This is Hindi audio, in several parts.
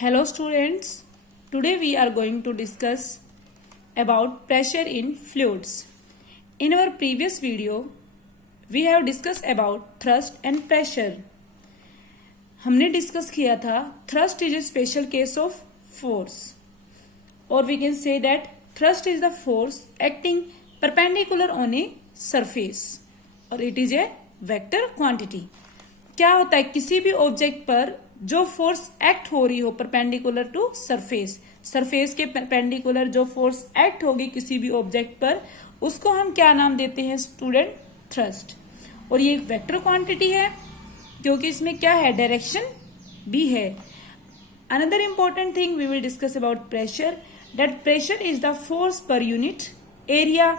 Hello students, today we are going to discuss about pressure in fluids. In our previous video, we have discussed about thrust and pressure. हमने डिस्कस किया था thrust is a special case of force or we can say that thrust is the force acting perpendicular on a surface और it is a vector quantity. क्या होता है किसी भी ऑब्जेक्ट पर जो फोर्स एक्ट हो रही हो परपेंडिकुलर टू सरफेस, सरफेस के परपेंडिकुलर जो फोर्स एक्ट होगी किसी भी ऑब्जेक्ट पर उसको हम क्या नाम देते हैं स्टूडेंट? थ्रस्ट. और ये एक वेक्टर क्वांटिटी है क्योंकि इसमें क्या है? डायरेक्शन भी है. Another important thing we will discuss about pressure, that pressure is the force per unit area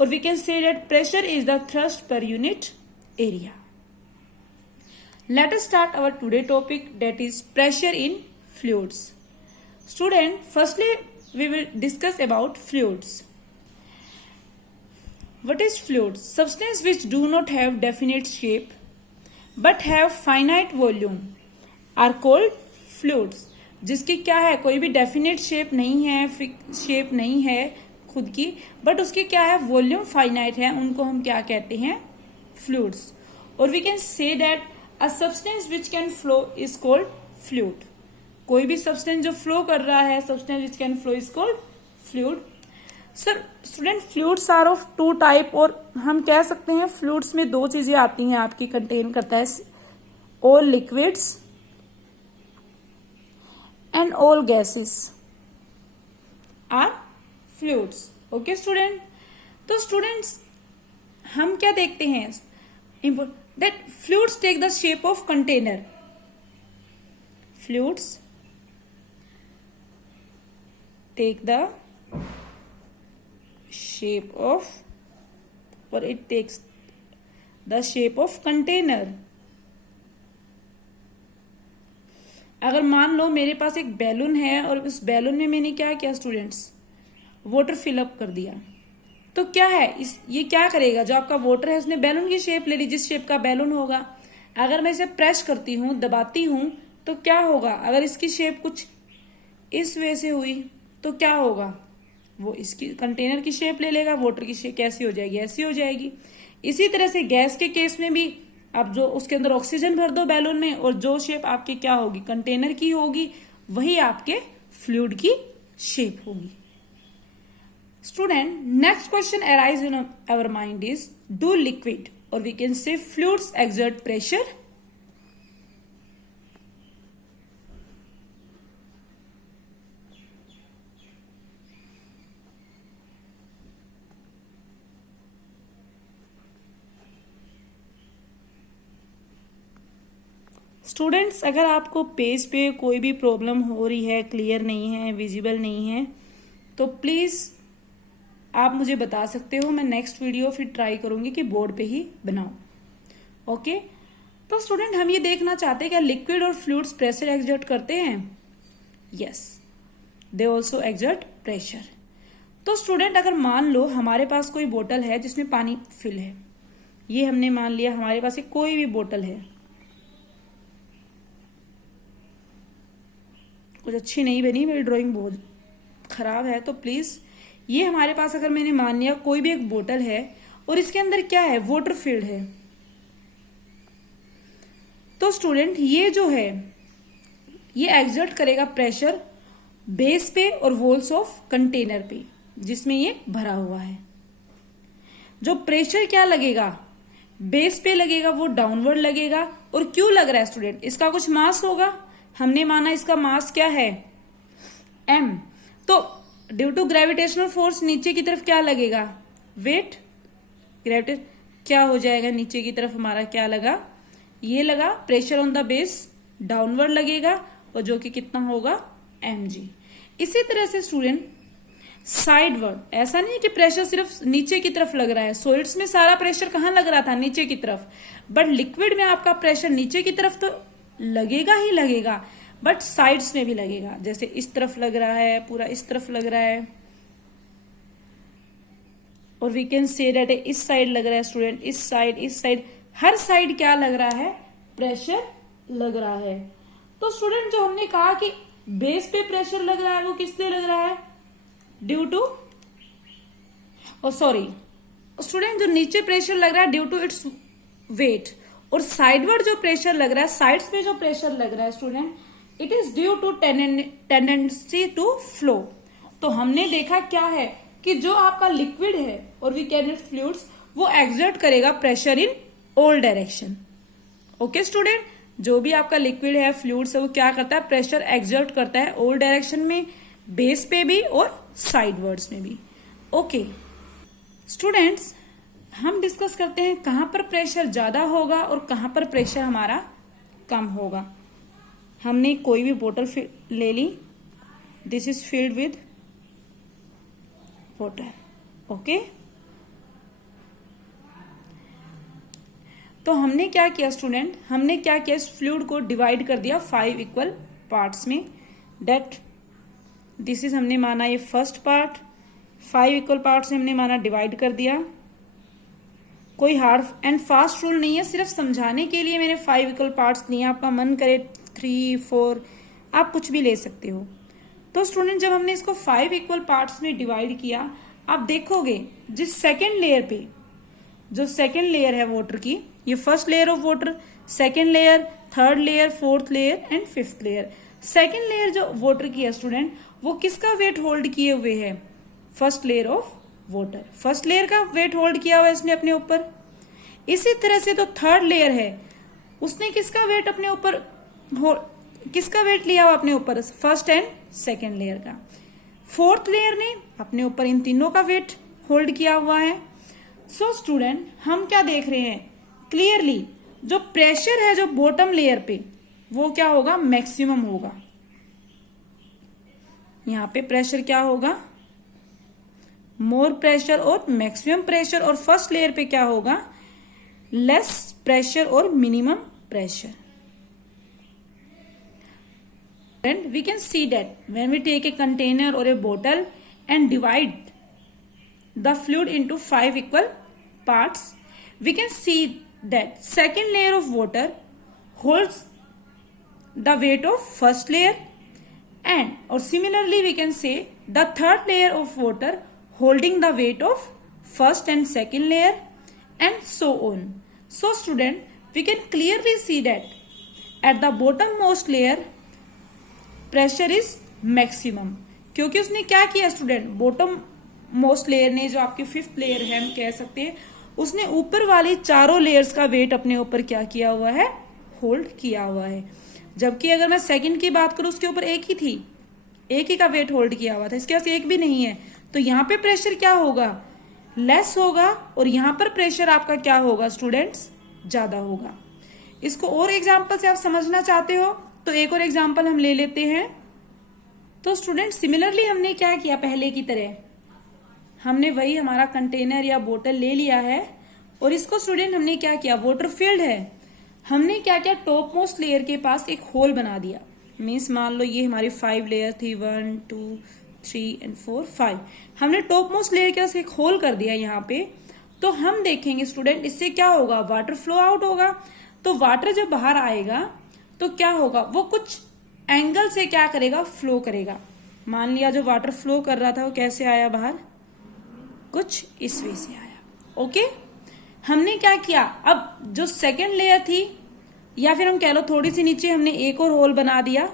और we can say that pressure is the thrust per unit area. Let us start our today topic, that is pressure in fluids. Student, firstly we will discuss about fluids. What is fluids? Substance which do not have definite shape but have finite volume are called fluids. जिसकी क्या है, कोई भी डेफिनेट शेप नहीं है, शेप नहीं है खुद की, बट उसकी क्या है, वॉल्यूम फाइनाइट है, उनको हम क्या कहते हैं? फ्लूइड्स. और we can say that A substance which can flow is called fluid. कोई भी सब्सटेंस जो फ्लो कर रहा है, substance which can flow is called fluid. Sir student fluids are of two type और हम कह सकते हैं फ्लूइड्स में दो चीजें आती हैं आपकी कंटेन करता है, all liquids and all gases are fluids. Okay student. तो स्टूडेंट्स हम क्या देखते हैं that fluids take the shape of container. Fluids take the shape of or it takes the shape of container. अगर मान लो मेरे पास एक बैलून है और उस बैलून में मैंने क्या किया स्टूडेंट्स, वाटर फिलअप कर दिया, तो क्या है ये क्या करेगा? जो आपका वाटर है उसने बैलून की शेप ले ली, जिस शेप का बैलून होगा. अगर मैं इसे प्रेस करती हूँ, दबाती हूँ, तो क्या होगा? अगर इसकी शेप कुछ इस वे से हुई तो क्या होगा? वो इसकी कंटेनर की शेप ले लेगा. वाटर की शेप कैसी हो जाएगी? ऐसी हो जाएगी. इसी तरह से गैस के केस में भी आप जो उसके अंदर ऑक्सीजन भर दो बैलून में और जो शेप आपकी क्या होगी? कंटेनर की होगी, वही आपके फ्लूइड की शेप होगी. Student, next question arise in our mind is, do liquid or we can say fluids exert pressure? Students अगर आपको पेज पे कोई भी प्रॉब्लम हो रही है, क्लियर नहीं है, विजिबल नहीं है, तो प्लीज आप मुझे बता सकते हो. मैं नेक्स्ट वीडियो फिर ट्राई करूंगी कि बोर्ड पे ही बनाऊं. ओके. तो स्टूडेंट हम ये देखना चाहते हैं क्या लिक्विड और फ्लूइड्स प्रेशर एक्सर्ट करते हैं? Yes, they also exert pressure. तो स्टूडेंट अगर मान लो हमारे पास कोई बोतल है जिसमें पानी फिल है, ये हमने मान लिया हमारे पास एक कोई भी बोतल है, कुछ अच्छी नहीं बनी, मेरी ड्राइंग बहुत खराब है, तो प्लीज ये हमारे पास अगर मैंने मान लिया कोई भी एक बोतल है और इसके अंदर क्या है? वाटर फिल्ड है. तो स्टूडेंट ये जो है ये एक्सर्ट करेगा प्रेशर बेस पे और वॉल्स ऑफ कंटेनर पे जिसमें ये भरा हुआ है. जो प्रेशर क्या लगेगा? बेस पे लगेगा, वो डाउनवर्ड लगेगा. और क्यों लग रहा है स्टूडेंट? इसका कुछ मास होगा. हमने माना इसका मास क्या है? m. तो ड्यू टू ग्रेविटेशनल फोर्स नीचे की तरफ क्या लगेगा? वेट. ग्रेविटेशन क्या हो जाएगा? नीचे की तरफ हमारा क्या लगा? ये लगा pressure on the base, downward लगेगा और जो कि कितना होगा? mg. इसी तरह से स्टूडेंट साइडवर्ड, ऐसा नहीं कि प्रेशर सिर्फ नीचे की तरफ लग रहा है. सॉलिड्स में सारा प्रेशर कहाँ लग रहा था? नीचे की तरफ. बट लिक्विड में आपका प्रेशर नीचे की तरफ तो लगेगा ही लगेगा, बट साइड्स में भी लगेगा. जैसे इस तरफ लग रहा है, पूरा इस तरफ लग रहा है, और वी कैन से दैट इस साइड लग रहा है स्टूडेंट, इस साइड, हर साइड क्या लग रहा है? प्रेशर लग रहा है. तो स्टूडेंट जो हमने कहा कि बेस पे प्रेशर लग रहा है वो किस लिए लग रहा है? ड्यू टू, सॉरी स्टूडेंट, जो नीचे प्रेशर लग रहा है ड्यू टू इट्स वेट, और साइडवर्ड जो प्रेशर लग रहा है, साइड्स पे जो प्रेशर लग रहा है student, it is due to tendency to flow. तो हमने देखा क्या है कि जो आपका लिक्विड है और वी कैन फ्लूइड्स, वो एक्सर्ट करेगा pressure in all direction. Okay student, जो भी आपका लिक्विड है, फ्लूइड्स है, वो क्या करता है? प्रेशर एक्सर्ट करता है ऑल डायरेक्शन में, बेस पे भी और साइडवर्ड्स में भी। ओके स्टूडेंट्स, हम डिस्कस करते हैं कहां पर प्रेशर ज्यादा होगा और कहां पर प्रेशर हमारा कम होगा। हमने कोई भी बोतल ले ली, this is filled with water. Okay, तो हमने क्या किया स्टूडेंट, हमने क्या किया, इस फ्लूइड को डिवाइड कर दिया 5 इक्वल पार्ट्स में। डेट दिस इज, हमने माना ये फर्स्ट पार्ट, 5 इक्वल पार्ट्स में हमने माना, डिवाइड कर दिया। कोई हार्ड एंड फास्ट रूल नहीं है, सिर्फ समझाने के लिए मैंने 5 इक्वल पार्ट्स लिए। आपका मन करे 3, 4, आप कुछ भी ले सकते हो। तो स्टूडेंट, जब हमने इसको 5 इक्वल पार्ट्स में डिवाइड किया, आप देखोगे जिस सेकेंड लेयर पे, जो सेकेंड लेयर है वाटर की, ये first layer of water, second layer, third layer, fourth layer and fifth layer. Second layer जो वाटर की है स्टूडेंट, वो किसका वेट होल्ड किए हुए है? First layer of water, first layer का वेट होल्ड किया हुआ है इसने अपने ऊपर। इसी तरह से तो थर्ड लेयर है, उसने किसका वेट अपने ऊपर, किसका वेट लिया हुआ अपने ऊपर? फर्स्ट एंड सेकेंड लेयर का। फोर्थ लेयर ने अपने ऊपर इन तीनों का वेट होल्ड किया हुआ है। सो स्टूडेंट, हम क्या देख रहे हैं क्लियरली, जो प्रेशर है जो बॉटम लेयर पे, वो क्या होगा? मैक्सिमम होगा। यहां पे प्रेशर क्या होगा? मोर प्रेशर और मैक्सिमम प्रेशर, और फर्स्ट लेयर पे क्या होगा? लेस प्रेशर और minimum pressure. And we can see that when we take a container or a bottle and divide the fluid into 5 equal parts, we can see that second layer of water holds the weight of first layer, and or similarly we can say the third layer of water holding the weight of first and second layer, and so on. So student, we can clearly see that at the bottommost layer pressure is maximum, क्योंकि उसने क्या किया स्टूडेंट, बॉटम मोस्ट लेयर ने, जो आपकी फिफ्थ लेयर है हम कह सकते हैं, उसने ऊपर वाली चारों लेयर्स का वेट अपने ऊपर क्या किया हुआ है? होल्ड किया हुआ है। जबकि अगर मैं सेकंड की बात करूं, उसके ऊपर एक ही थी, एक ही का वेट होल्ड किया हुआ था, इसके पास एक भी नहीं है। तो यहाँ पे प्रेशर क्या होगा? लेस होगा, और यहाँ पर प्रेशर आपका क्या होगा स्टूडेंट्स? ज्यादा होगा। इसको और एग्जाम्पल से आप समझना चाहते हो तो एक और एग्जाम्पल हम ले लेते हैं। तो स्टूडेंट, सिमिलरली हमने क्या किया, पहले की तरह हमने वही हमारा कंटेनर या बोतल ले लिया है, और इसको स्टूडेंट हमने क्या किया, वाटर फील्ड है, हमने क्या किया, टॉप मोस्ट लेयर के पास एक होल बना दिया। मीन्स मान लो ये हमारी 5 लेयर थी, 1 2 3 एंड 4 5, हमने टॉप मोस्ट लेयर के पास एक होल कर दिया यहाँ पे। तो हम देखेंगे स्टूडेंट, इससे क्या होगा? वाटर फ्लो आउट होगा। तो वाटर जब बाहर आएगा तो क्या होगा, वो कुछ एंगल से क्या करेगा? फ्लो करेगा। मान लिया जो वाटर फ्लो कर रहा था वो कैसे आया बाहर? कुछ इस वे से आया। ओके, हमने क्या किया, अब जो सेकेंड लेयर थी, या फिर हम कह लो थोड़ी सी नीचे, हमने एक और होल बना दिया।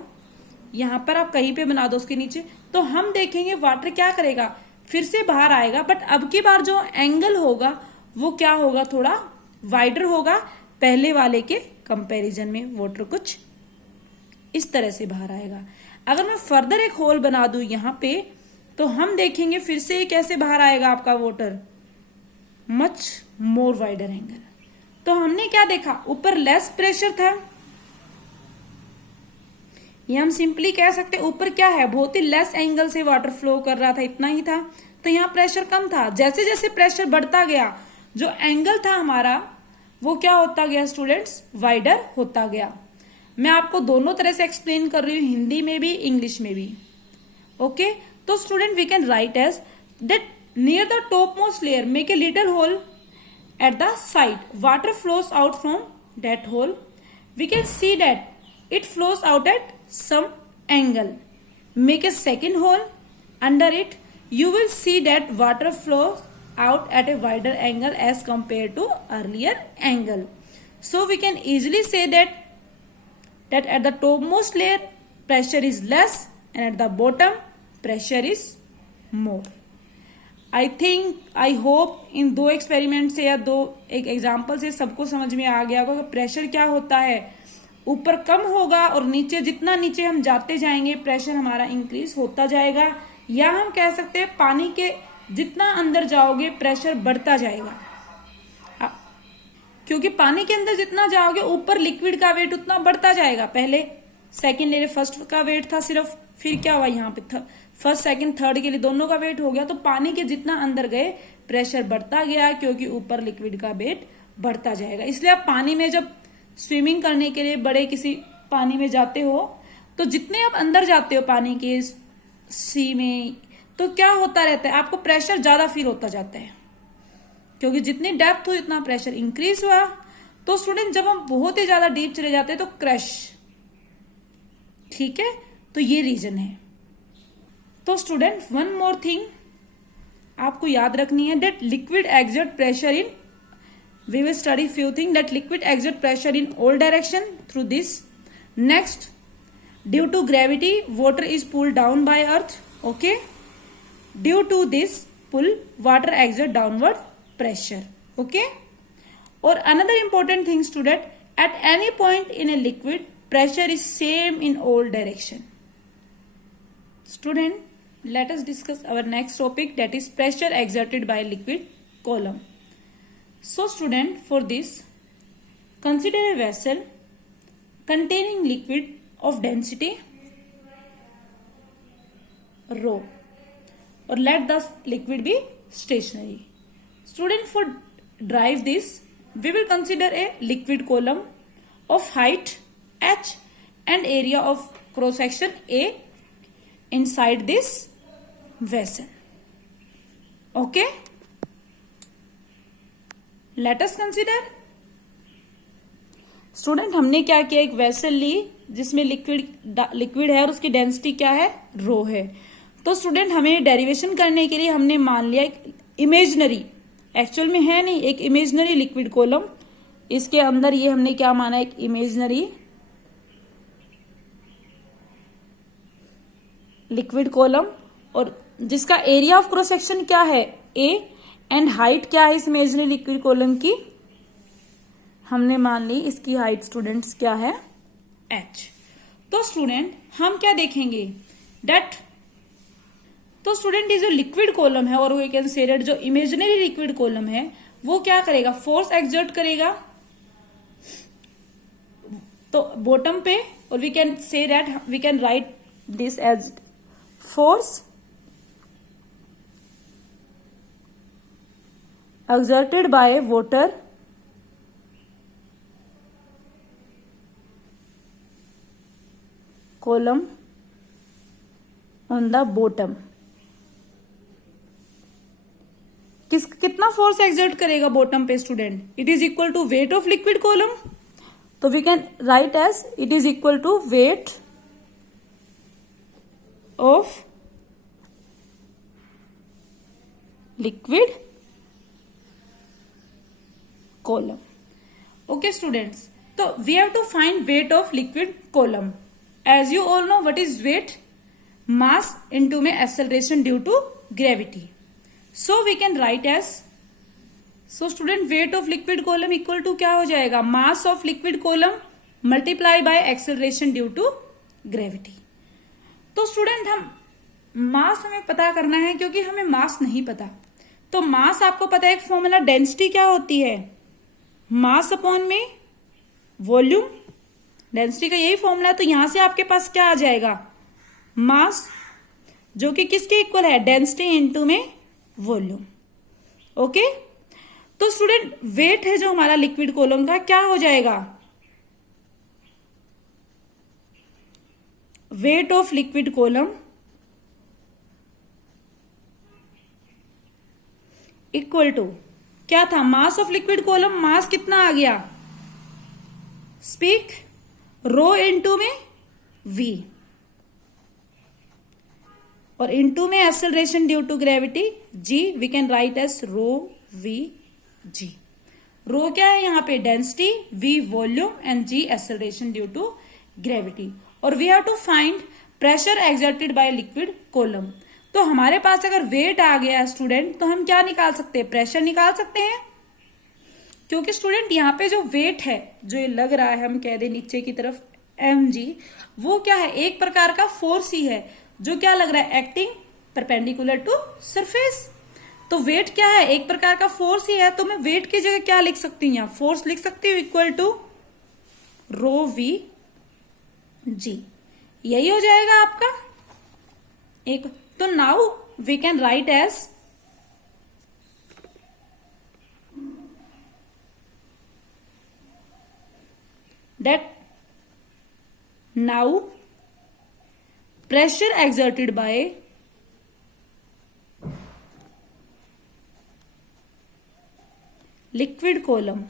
यहां पर आप कहीं पे बना दो उसके नीचे, तो हम देखेंगे वाटर क्या करेगा, फिर से बाहर आएगा। बट अब की बार जो एंगल होगा वो क्या होगा? थोड़ा वाइडर होगा पहले वाले के कंपैरिजन में। वाटर कुछ इस तरह से बाहर आएगा। अगर मैं फर्दर एक होल बना दूं यहां पे, तो हम देखेंगे फिर से कैसे बाहर आएगा आपका water, much more wider angle. तो हमने क्या देखा, ऊपर लेस प्रेशर था, ये हम सिंपली कह सकते ऊपर क्या है, बहुत ही लेस एंगल से वाटर फ्लो कर रहा था, इतना ही था। तो यहाँ प्रेशर कम था। जैसे जैसे प्रेशर बढ़ता गया, जो एंगल था हमारा वो क्या होता गया स्टूडेंट्स? वाइडर होता गया। मैं आपको दोनों तरह से एक्सप्लेन कर रही हूं, हिंदी में भी इंग्लिश में भी। ओके, तो student we can write as that near the top most layer make a little hole at the side, water flows out from that hole, we can see that it flows out at some angle. make a second hole under it, you will see that water flows out at a wider angle as compared to earlier angle. So we can easily say that at the topmost layer pressure is less and at the bottom pressure is more. I hope इन दो एक्सपेरिमेंट से या दो एक एग्जाम्पल से सबको समझ में आ गया होगा कि प्रेशर क्या होता है. ऊपर कम होगा और नीचे जितना नीचे हम जाते जाएंगे प्रेशर हमारा इंक्रीज होता जाएगा, या हम कह सकते हैं पानी के जितना अंदर जाओगे प्रेशर बढ़ता जाएगा, क्योंकि पानी के अंदर जितना जाओगे ऊपर लिक्विड का वेट उतना बढ़ता जाएगा. पहले सेकंड लेयर फर्स्ट का वेट था सिर्फ, फिर क्या हुआ यहाँ पे फर्स्ट सेकंड थर्ड के लिए दोनों का वेट हो गया, तो पानी के जितना अंदर गए प्रेशर बढ़ता गया क्योंकि ऊपर लिक्विड का वेट बढ़ता जाएगा. इसलिए आप पानी में जब स्विमिंग करने के लिए बड़े किसी पानी में जाते हो तो जितने आप अंदर जाते हो पानी के सी में तो क्या होता रहता है, आपको प्रेशर ज्यादा फील होता जाता है क्योंकि जितनी डेप्थ हो इतना प्रेशर इंक्रीज हुआ. तो स्टूडेंट जब हम बहुत ही ज्यादा डीप चले जाते हैं तो क्रश, ठीक है, तो ये रीजन है. तो स्टूडेंट वन मोर थिंग आपको याद रखनी है, that liquid exert pressure in, we will study few things, that liquid exert pressure in all direction through this. Next, due to gravity water is pulled down by earth. Okay, due to this pull water exert downward pressure. Okay, or another important thing student, at any point in a liquid pressure is same in all direction. Student, let us discuss our next topic, that is pressure exerted by liquid column. So student, for this consider a vessel containing liquid of density rho, or let the liquid be stationary. Student, for drive this we will consider a liquid column of height h and area of cross section a inside this vessel. Okay, let us consider. Student हमने क्या किया, एक वेसल ली जिसमें लिक्विड है और उसकी डेंसिटी क्या है, रो है. तो स्टूडेंट हमें डेरिवेशन करने के लिए हमने मान लिया एक इमेजनरी, एक्चुअल में है नहीं, एक इमेजनरी लिक्विड कॉलम. इसके अंदर ये हमने क्या माना, एक इमेजनरी लिक्विड कॉलम, और जिसका एरिया ऑफ क्रॉस सेक्शन क्या है, ए, एंड हाइट क्या है इस इमेजिनरी लिक्विड कॉलम की, हमने मान ली इसकी हाइट स्टूडेंट्स क्या है, h. तो स्टूडेंट हम क्या देखेंगे, डेट, तो स्टूडेंट ये जो लिक्विड कॉलम है और वी कैन से दैट जो इमेजिनरी लिक्विड कॉलम है वो क्या करेगा, फोर्स एक्सर्ट करेगा तो बॉटम पे, और we can say that we can write this as force exerted by water column on the bottom. कितना फोर्स एक्सर्ट करेगा बॉटम पे student, it is equal to weight of liquid column, तो we can write as it is equal to weight of liquid column. Okay students, so we have to find weight of liquid column. As you all know what is weight, mass into में acceleration due to gravity. So we can write as, so student weight of liquid column equal to क्या हो जाएगा, mass of liquid column multiply by acceleration due to gravity. तो स्टूडेंट हम मास हमें पता करना है क्योंकि हमें मास नहीं पता. तो मास आपको पता है एक फॉर्मूला, डेंसिटी क्या होती है, मास अपॉन में वॉल्यूम, डेंसिटी का यही फॉर्मूला है. तो यहां से आपके पास क्या आ जाएगा, मास जो कि किसके इक्वल है, डेंसिटी इनटू में वॉल्यूम. ओके, तो स्टूडेंट वेट है जो हमारा लिक्विड कॉलम का, क्या हो जाएगा, weight of liquid column equal to क्या था, mass of liquid column, mass कितना आ गया, स्पीक रो इनटू में वी. और इनटू में acceleration due to gravity g, we can write as rho V g. Rho क्या है यहाँ पे? Density, V volume and g acceleration due to gravity. और we have to find pressure exerted by liquid column. तो हमारे पास अगर वेट आ गया स्टूडेंट तो हम क्या निकाल सकते हैं? प्रेशर निकाल सकते हैं, क्योंकि स्टूडेंट यहाँ पे जो वेट है जो ये लग रहा है, हम कह दें नीचे की तरफ mg, वो क्या है? एक प्रकार का फोर्स ही है जो क्या लग रहा है? Acting perpendicular to surface. तो वेट क्या है? एक प्रकार का फोर्स ही है। तो मैं वेट की जगह क्या लिख सकती हूँ? यहाँ फोर्स लिख सकती हूँ equal to rho V g. यही हो जाएगा आपका एक। तो now we can write as that now pressure exerted by liquid column,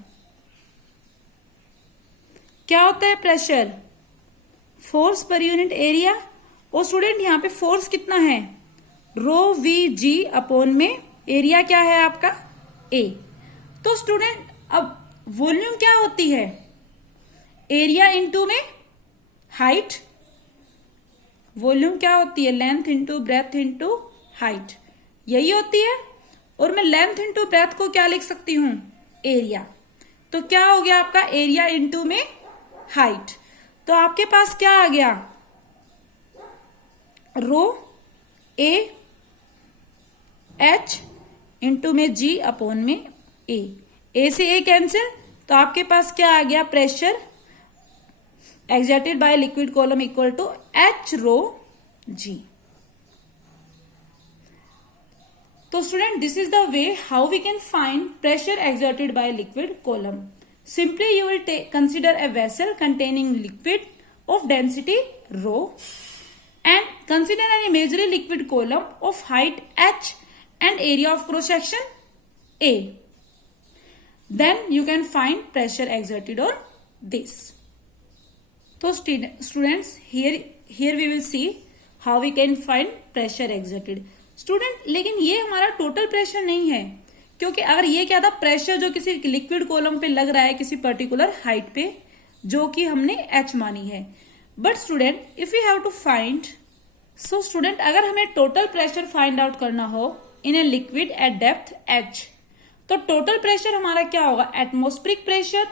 क्या होता है pressure? Force per unit area. और स्टूडेंट यहाँ पे फोर्स कितना है? रो वी जी अपॉन में एरिया क्या है आपका? ए। तो स्टूडेंट अब वॉल्यूम क्या होती है? एरिया इंटू में हाइट। वॉल्यूम क्या होती है? Length into breadth into height, यही होती है। और मैं लेंथ इंटू ब्रेथ को क्या लिख सकती हूं? एरिया। तो क्या हो गया आपका? एरिया इंटू में हाइट। तो आपके पास क्या आ गया? रो ए एच इंटू में जी अपॉन में ए से ए कैंसिल। तो आपके पास क्या आ गया? Pressure exerted by liquid column equal to H rho G. So student, this is the way how we can find pressure exerted by liquid column. Simply you will consider a vessel containing liquid of density rho and consider an imaginary liquid column of height H and area of cross section A. Then you can find pressure exerted on this. So students, here we will see how we can find pressure exerted. Student, लेकिन ये हमारा टोटल प्रेशर नहीं है, क्योंकि अगर ये क्या था? प्रेशर जो किसी लिक्विड कॉलम पे लग रहा है किसी पर्टिकुलर हाइट पे, जो कि हमने h मानी है। But student, if you have to find, so student अगर हमें टोटल प्रेशर फाइंड आउट करना हो in a liquid at depth h, तो टोटल प्रेशर हमारा क्या होगा? Atmospheric pressure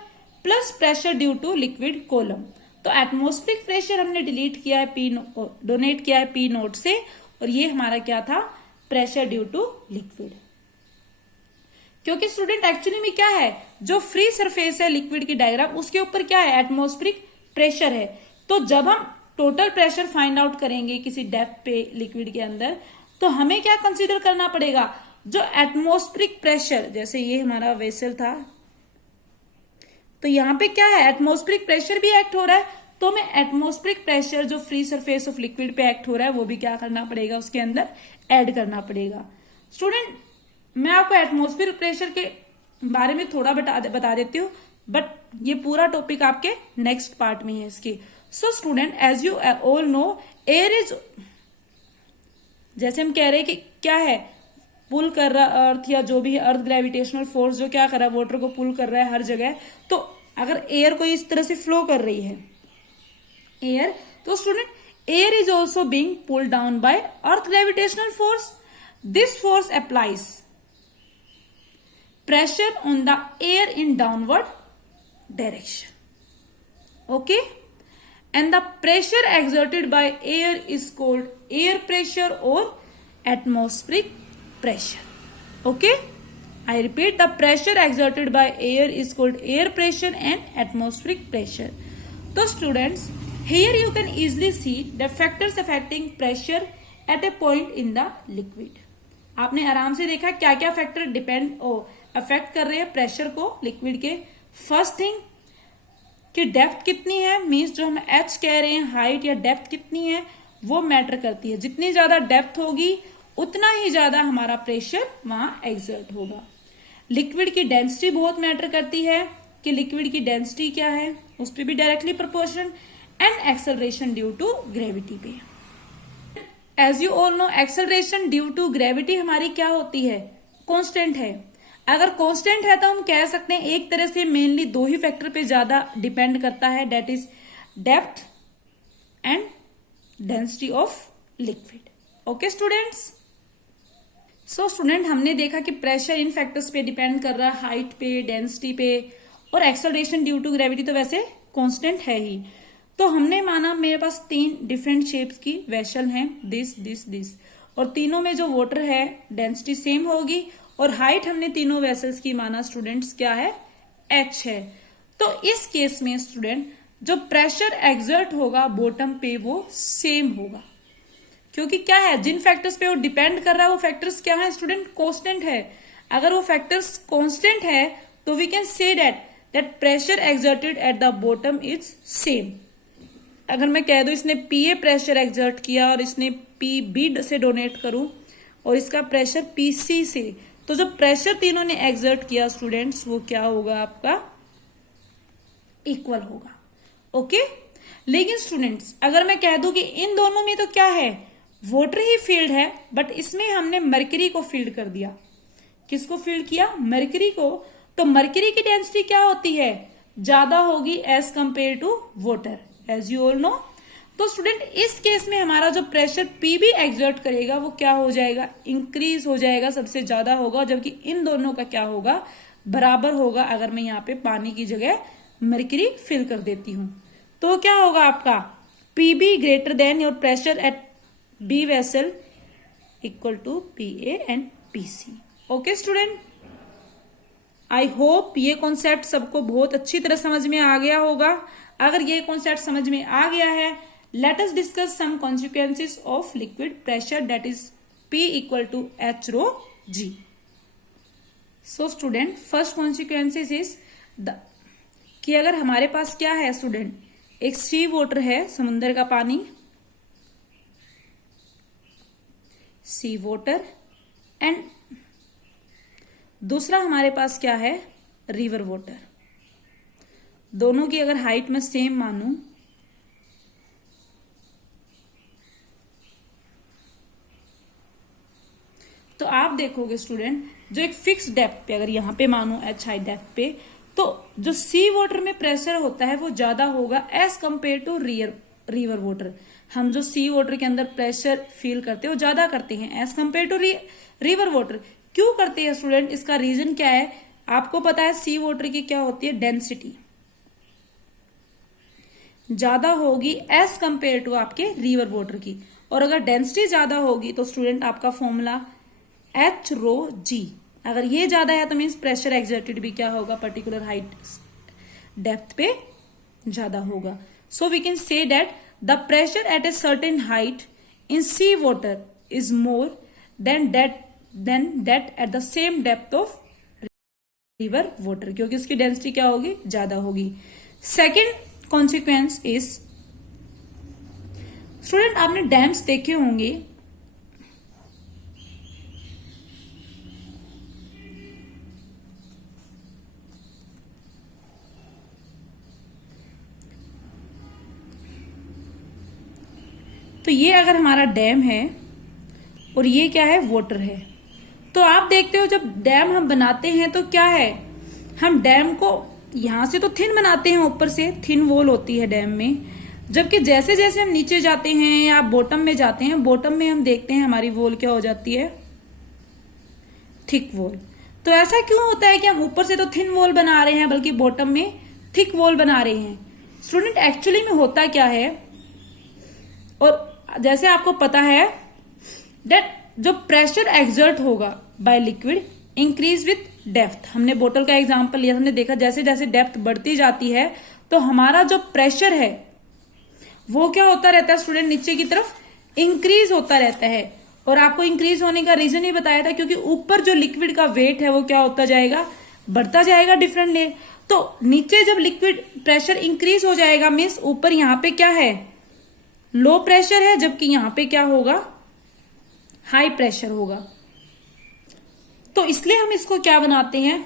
plus pressure due to liquid column. तो एटमॉस्फेरिक प्रेशर हमने डिलीट किया है डोनेट किया है पी नोट से, और ये हमारा क्या था? Pressure due to liquid. क्योंकि स्टूडेंट एक्चुअली में क्या है? जो फ्री सरफेस है लिक्विड की डायग्राम, उसके ऊपर क्या है? एटमॉस्फेरिक प्रेशर है। तो जब हम टोटल प्रेशर फाइंड आउट करेंगे किसी डेप्थ पे लिक्विड के अंदर, तो हमें क्या कंसीडर करना पड़ेगा? जो एटमॉस्फेरिक प्रेशर, जैसे ये हमारा वेसल था, तो यहाँ पे क्या है? एटमॉस्फेरिक प्रेशर भी एक्ट हो रहा है। तो हमें एटमॉस्फेरिक प्रेशर जो फ्री सरफेस ऑफ लिक्विड पे एक्ट हो रहा है, वो भी क्या करना पड़ेगा? उसके अंदर ऐड करना पड़ेगा। स्टूडेंट, मैं आपको एटमॉस्फेरिक प्रेशर के बारे में थोड़ा बता देती हूँ, बट ये पूरा टॉपिक आपके नेक्स्ट पार्ट में है इसके। So student, as you all know, air is, जैसे हम कह रहे हैं कि क्या है? पुल कर रहा अर्थ, या जो भी अर्थ ग्रेविटेशनल फोर्स जो क्या कर रहा है? वाटर को पुल कर रहा है हर जगह। तो अगर एयर को इस तरह से फ्लो कर रही है एयर, तो student air is also being pulled down by earth gravitational force. This force applies pressure on the air in downward direction. Okay, and the pressure exerted by air is called air pressure or atmospheric pressure. Okay, I repeat, the pressure exerted by air is called air pressure and atmospheric pressure. So students, here you can easily see the factors affecting pressure at a point in the liquid. आपने आराम से देखा क्या क्या फैक्टर अफेक्ट कर रहे हैं प्रेशर को लिक्विड के। फर्स्ट थिंग कि डेप्थ कितनी है, मीन्स जो हम एच कह रहे हैं, हाइट या डेप्थ कितनी है, वो मैटर करती है। जितनी ज्यादा डेप्थ होगी उतना ही ज्यादा हमारा प्रेशर वहां एक्सर्ट होगा। लिक्विड की डेंसिटी बहुत मैटर करती है कि लिक्विड की डेंसिटी क्या है, उस पर भी directly proportional, and acceleration due to gravity पे। As you all know acceleration due to gravity हमारी क्या होती है, कांस्टेंट है। अगर कांस्टेंट है तो हम कह सकते हैं एक तरह से मेनली दो ही फैक्टर पे ज्यादा डिपेंड करता है, that is depth and density of liquid. Okay students, so student हमने देखा कि प्रेशर इन फैक्टर्स पे डिपेंड कर रहा है, हाइट पे, डेंसिटी पे, और एक्सेलरेशन ड्यू टू ग्रेविटी तो वैसे कांस्टेंट है ही। तो हमने माना मेरे पास 3 डिफरेंट शेप्स की वेसल हैं, दिस, और तीनों में जो वाटर है डेंसिटी सेम होगी, और हाइट हमने तीनों वेसल्स की माना स्टूडेंट्स क्या है, h है। तो इस केस में स्टूडेंट जो प्रेशर एक्सर्ट होगा बॉटम पे वो सेम होगा, क्योंकि क्या है, जिन फैक्टर्स पे वो डिपेंड कर रहा है वो फैक्टर्स क्या है स्टूडेंट, कांस्टेंट है। अगर वो फैक्टर्स कांस्टेंट है तो we can say that pressure exerted at the bottom is same. अगर मैं कह दूं इसने पीए प्रेशर एक्सर्ट किया और इसने पीबी से डोनेट करूं और इसका प्रेशर पीसी से, तो जो प्रेशर तीनों ने एक्सर्ट किया स्टूडेंट्स वो क्या होगा, आपका इक्वल होगा। ओके, लेकिन स्टूडेंट्स अगर मैं कह दूं कि इन दोनों में तो क्या है, वाटर ही फील्ड है, बट इसमें हमने मरकरी को फील्ड कर दिया। किसको फील्ड किया, मरकरी को। तो मरकरी की डेंसिटी क्या होती है, ज्यादा होगी as compare to water, as you all know. तो स्टूडेंट इस केस में हमारा जो प्रेशर पी भी एक्सर्ट करेगा वो क्या हो जाएगा, इंक्रीज हो जाएगा, सबसे ज्यादा होगा, जबकि इन दोनों का क्या होगा, बराबर होगा। अगर मैं यहाँ पे पानी की जगह मरकरी फिल कर देती हूं तो क्या होगा आपका, PB greater than your pressure at B vessel equal to PA and PC. Okay student, I hope ये कॉन्सेप्ट सबको बहुत अच्छी तरह समझ में आ गया होगा। अगर ये कॉन्सेप्ट समझ में आ गया है, let us discuss some consequences of liquid pressure, that is P equal to h rho g. So student first consequences is कि अगर हमारे पास क्या है स्टूडेंट, एक सी वाटर है, समुद्र का पानी, सी वाटर, एंड दूसरा हमारे पास क्या है, रिवर वाटर। दोनों की अगर हाइट में सेम मानूं तो आप देखोगे स्टूडेंट जो एक फिक्स डेप्थ पे, अगर यहां पे मानो एच हाई डेप्थ पे, तो जो सी वाटर में प्रेशर होता है वो ज्यादा होगा as compare to river water. हम जो सी वाटर के अंदर प्रेशर फील करते हैं वो ज्यादा करते हैं as compare to river water. क्यों करते हैं स्टूडेंट, इसका रीजन क्या है, आपको पता है सी वाटर की क्या होती है, डेंसिटी ज्यादा होगी एज कंपेयर टू आपके रिवर वाटर की, और अगर डेंसिटी ज्यादा होगी तो स्टूडेंट आपका फॉर्मूला एच रो जी, अगर ये ज्यादा है तो मीन्स प्रेशर एक्सर्टेड भी क्या होगा, पर्टिकुलर हाइट डेप्थ पे ज्यादा होगा। So we can say that the pressure at a certain height in sea water is more than that at the same depth of river water, क्योंकि उसकी डेंसिटी क्या होगी, ज्यादा होगी। सेकेंड कॉन्सिक्वेंस इज स्टूडेंट आपने डैम्स देखे होंगे, तो ये अगर हमारा डैम है और ये क्या है, वाटर है, तो आप देखते हो जब डैम हम बनाते हैं तो क्या है, हम डैम को यहां से तो थिन बनाते हैं, ऊपर से थिन वॉल होती है डैम में, जबकि जैसे जैसे हम नीचे जाते हैं या बॉटम में जाते हैं, बॉटम में हम देखते हैं हमारी वॉल क्या हो जाती है, थिक वॉल। तो ऐसा क्यों होता है कि हम ऊपर से तो थिन वॉल बना रहे हैं बल्कि बॉटम में थिक वॉल बना रहे हैं। स्टूडेंट एक्चुअली में होता क्या है, और जैसे आपको पता है दैट जो प्रेशर एक्सर्ट होगा by liquid increase with depth, हमने बोतल का एग्जांपल लिया, हमने देखा जैसे जैसे डेप्थ बढ़ती जाती है तो हमारा जो प्रेशर है वो क्या होता रहता है स्टूडेंट, नीचे की तरफ इंक्रीज होता रहता है। और आपको इंक्रीज होने का रीजन ही बताया था, क्योंकि ऊपर जो लिक्विड का वेट है वो क्या होता जाएगा, बढ़ता जाएगा डिफरेंट लेयर। तो नीचे जब लिक्विड प्रेशर इंक्रीज हो जाएगा मीन्स ऊपर यहाँ पे क्या है, लो प्रेशर है, जबकि यहां पे क्या होगा, हाई प्रेशर होगा। तो इसलिए हम इसको क्या बनाते हैं,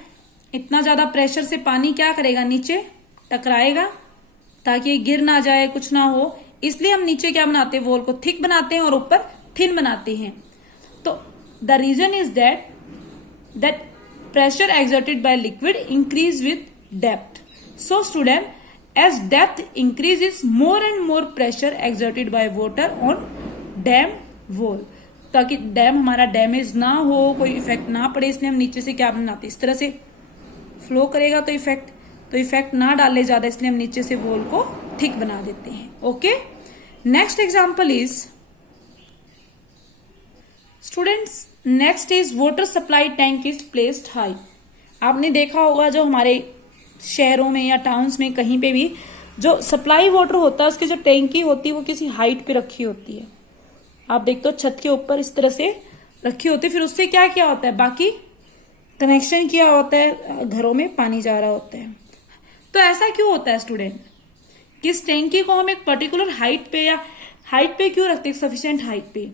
इतना ज्यादा प्रेशर से पानी क्या करेगा, नीचे टकराएगा ताकि गिर ना जाए, कुछ ना हो, इसलिए हम नीचे क्या बनाते हैं, वॉल को थिक बनाते हैं और ऊपर थिन बनाते हैं। तो the reason is that pressure exerted by liquid increase with depth. So student, as depth increases, more and more pressure exerted by water on dam wall. ताकि डैम हमारा डैमेज ना हो, कोई इफेक्ट ना पड़े, इसलिए हम नीचे से क्या बनाते हैं, इस तरह से फ्लो करेगा तो इफेक्ट ना डाले ज्यादा, इसलिए हम नीचे से वॉल को थिक बना देते हैं। Okay, next example is students, next is water supply tank is placed high. आपने देखा होगा जो हमारे शहरों में या टाउन्स में कहीं पे भी जो सप्लाई वाटर होता है उसकी जो टैंकी होती है वो किसी हाइट पे रखी होती है। आप देखते हो छत के ऊपर इस तरह से रखी होती है, फिर उससे क्या किया होता है, बाकी कनेक्शन किया होता है, घरों में पानी जा रहा होता है। तो ऐसा क्यों होता है स्टूडेंट, कि इस टैंकी को हम एक पर्टिकुलर हाइट पे या हाइट पे क्यों रखते हैं, सफिशिएंट हाइट पे।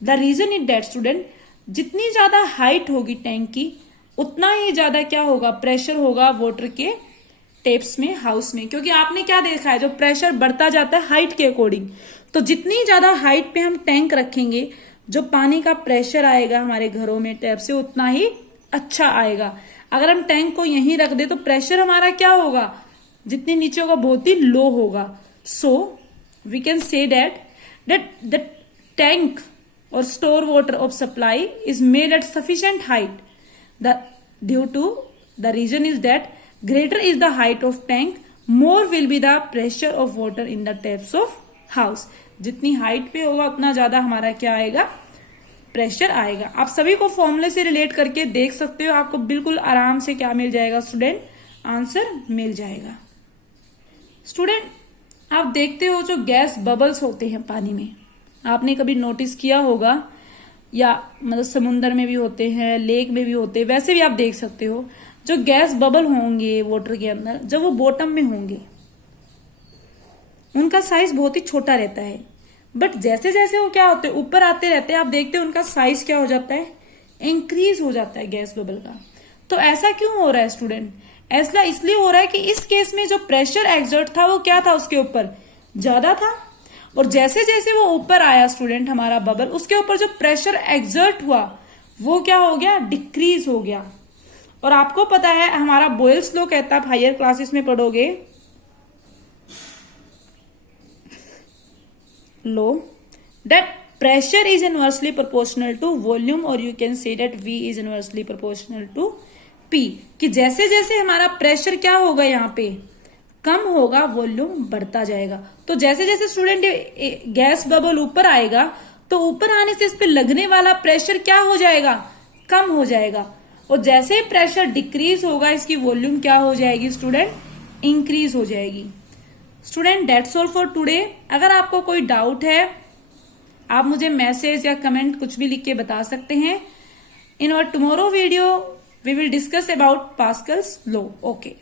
The reason is that student, जितनी ज्यादा हाइट होगी टैंक की उतना ही ज्यादा क्या होगा, प्रेशर होगा वाटर के टेप्स में, हाउस में। क्योंकि आपने क्या देखा है, जो प्रेशर बढ़ता जाता है हाइट के अकॉर्डिंग, तो जितनी ज्यादा हाइट पे हम टैंक रखेंगे जो पानी का प्रेशर आएगा हमारे घरों में टैप से उतना ही अच्छा आएगा। अगर हम टैंक को यहीं रख दे तो प्रेशर हमारा क्या होगा, जितनी नीचे होगा बहुत ही लो होगा। So we can say that the tank or store water of supply is made at sufficient height. The reason is that greater is the height of tank, more will be the pressure of water in the taps of house. जितनी हाइट पे होगा उतना ज्यादा हमारा क्या आएगा, प्रेशर आएगा। आप सभी को फॉर्मूले से रिलेट करके देख सकते हो, आपको बिल्कुल आराम से क्या मिल जाएगा स्टूडेंट, आंसर मिल जाएगा। स्टूडेंट आप देखते हो जो गैस बबल्स होते हैं पानी में, आपने कभी नोटिस किया होगा, या मतलब समुद्र में भी होते हैं, लेक में भी होते हैं, वैसे भी आप देख सकते हो जो गैस बबल होंगे वाटर के अंदर, जब वो बॉटम में होंगे उनका साइज बहुत ही छोटा रहता है, बट जैसे जैसे वो क्या होते हैं ऊपर आते रहते हैं, आप देखते हैं उनका साइज क्या हो जाता है, इंक्रीज हो जाता है गैस बबल का। तो ऐसा क्यों हो रहा है स्टूडेंट, ऐसा इसलिए हो रहा है कि इस केस में जो प्रेशर एक्सर्ट था वो क्या था, उसके ऊपर ज्यादा था, और जैसे जैसे वो ऊपर आया स्टूडेंट हमारा बबल, उसके ऊपर जो प्रेशर एक्सर्ट हुआ वो क्या हो गया, डिक्रीज हो गया। और आपको पता है हमारा बॉयल्स लॉ कहता है, आप हायर क्लासेस में पढ़ोगे law, that pressure is inversely proportional to volume, or you can say that V is inversely proportional to P, कि जैसे जैसे हमारा प्रेशर क्या होगा यहाँ पे कम होगा, वॉल्यूम बढ़ता जाएगा। तो जैसे जैसे स्टूडेंट गैस बबल ऊपर आएगा तो ऊपर आने से इस पे लगने वाला प्रेशर क्या हो जाएगा, कम हो जाएगा, और जैसे प्रेशर डिक्रीज होगा इसकी वॉल्यूम क्या हो जाएगी स्टूडेंट, इंक्रीज हो जाएगी। Student that's all for today. अगर आपको कोई डाउट है आप मुझे मैसेज या कमेंट कुछ भी लिख के बता सकते हैं। In our tomorrow video we will discuss about Pascal's law. Okay.